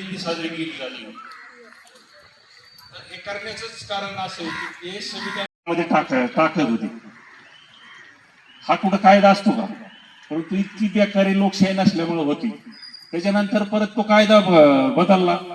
जयंती साजरी केली जाते. तर हे करण्याचंच कारण असं आहे की ते संविधानामध्ये टाकत होते. हा कुठं कायदा असतो का? परंतु इतकी बेकारी लोकशाही नसल्यामुळे होती. त्याच्यानंतर परत तो कायदा बदलला.